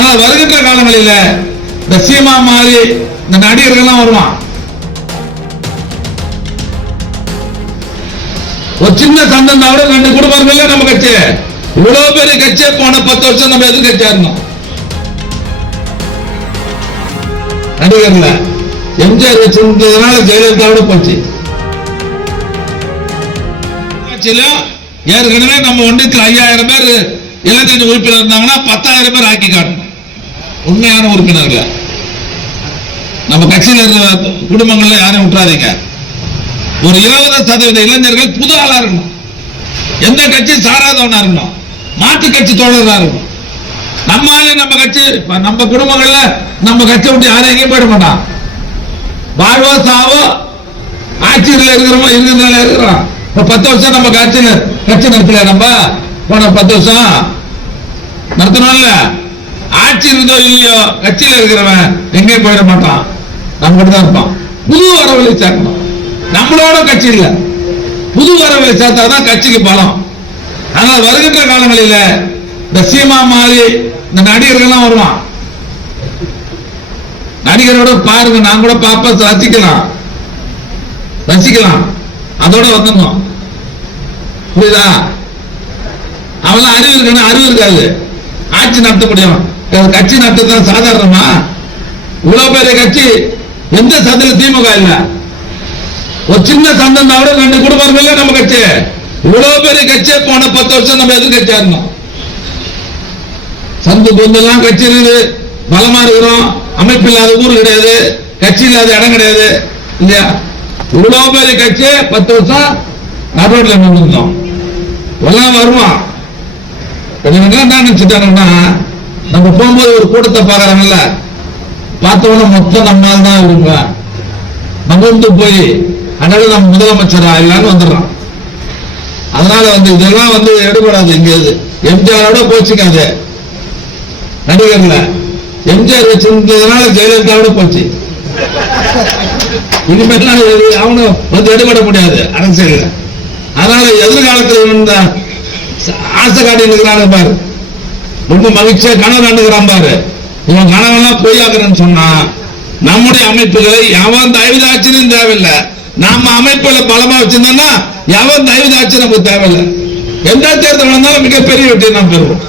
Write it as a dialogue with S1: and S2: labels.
S1: ஆனால் வருகின்ற காலங்களில் இந்த சீமா மாதிரி இந்த நடிகர்கள்லாம் வருவான். ஒரு சின்ன சந்தம் கூட ரெண்டு குடும்பங்கள் நம்ம கட்சி இவ்வளவு பெரிய கட்சியே போன பத்து வருஷம் நம்ம எதிர்கட்சியா இருந்தோம். நடிகர்ல எம்ஜிஆர் வச்சிருந்ததுனால ஜெயலலிதாவோட போச்சு. ஏற்கனவே நம்ம ஒன்றுக்கு ஐயாயிரம் பேர் இளைஞர் உறுப்பினர் இருந்தாங்கன்னா பத்தாயிரம் பேர் ஆக்கி காட்டணும். உண்மையான உறுப்பினர்களை. நம்ம கட்சியில் இருக்கிற குடும்பங்கள்ல யாரையும் விட்டுறாதீங்க. ஒரு இருபது சதவீத இளைஞர்கள் புது ஆளா இருக்கணும். எந்த கட்சி சாராதவனா இருக்கணும். மாற்று கட்சி தோழரா இருக்கணும். நம்ம ஆளு நம்ம கட்சி இப்ப நம்ம குடும்பங்கள்ல நம்ம கட்சி விட்டு யாரும் எங்கேயும் போயிட மாட்டான். வாழ்வோ சாவோ ஆட்சியில் இருக்கிறோமோ இருக்கிறதுனால இருக்கிறோம் இப்ப பத்து வருஷம் நம்ம கட்சியில கட்சி நடத்தல நம்ம? போன பத்து வருஷம் நடத்தணும்ல. கட்சி இருந்தோ இல்லையோ கட்சியில இருக்கிறவன் எங்கேயும் போயிட மாட்டான். நம்ம கிட்ட தான் இருப்பான். புது வரவழி சேர்க்கணும். நம்மளோட கட்சி இல்ல. புது வரவழி சேர்த்தாதான் கட்சிக்கு பலம். ஆனால் வருகின்ற காலங்களில் இந்த சீமா மாதிரி இந்த நடிகர்கள்லாம் வருவான். நடிகரோட பாருங்க நான் கூட பாப்பா ரசிக்கலாம். ரசிக்கலாம். அதோட வந்துடணும். புரியுதா? அவெல்லாம் அறிவு இருக்கணும் அறிவு இருக்காது. ஆட்சி நடத்த முடியும்? கட்சி நடத்துறது சாதாரணமா? இவ்வளவு பெரிய கட்சி எந்த சந்தில திமுக இல்ல? ஒரு சின்ன சந்தம் கூட ரெண்டு குடும்பங்கள் நம்ம கட்சி. இவ்வளவு பெரிய கட்சியே போன பத்து வருஷம் நம்ம எதிர்கட்சியா இருந்தோம். சந்து பொந்தெல்லாம் கட்சி இருக்குது. பலமா இருக்கிறோம். அமைப்பு இல்லாத ஊர் கிடையாது. கட்சி இல்லாத இடம் கிடையாது. இல்லையா? இவ்வளவு பெரிய கட்சி பத்து வருஷம் நடுரோட்ல நின்றுருந்தோம். எல்லாம் வருவான் கொஞ்சம் என்ன நினைச்சுட்டாங்கன்னா நம்ம போகும்போது ஒரு கூட்டத்தை பாக்குறாங்கல்ல பார்த்தவொடனே மொத்தம் நம்மால் தான் இருங்க வந்து போய் அதனால நம்ம முதலமைச்சர் ஆகலான்னு வந்துடுறோம் அதனால வந்து இதெல்லாம் வந்து எடுபடாது எங்கேயாவது எம்ஜிஆரோட போச்சுக்காது. நடிகர்ல எம்ஜிஆர் வச்சிருந்ததுனால ஜெயலலிதாவோட போச்சு. இனிமேல் அவனும் வந்து எடுபட முடியாது அரசியல் அதனால எதிர்காலத்தில் இருந்தா ஆசை காட்டிட்டு இருக்கிறாங்க பாரு. ரொம்ப மகிழ்ச்சியா கணவர் கண்டுக்கிறான் பாரு. இவன் கனவெல்லாம் பொய்யாக்குறேன்னு சொன்னா நம்முடைய அமைப்புகளை எவன் தயவுதாட்சியும் தேவையில்லை. நாம அமைப்புல பலமா வச்சிருந்தோம்னா எவன் தயவுதாட்சி நமக்கு தேவையில்லை. எந்த தேர்தல் வந்தாலும் மிகப்பெரிய வெற்றியை நாம் பெறுவோம்.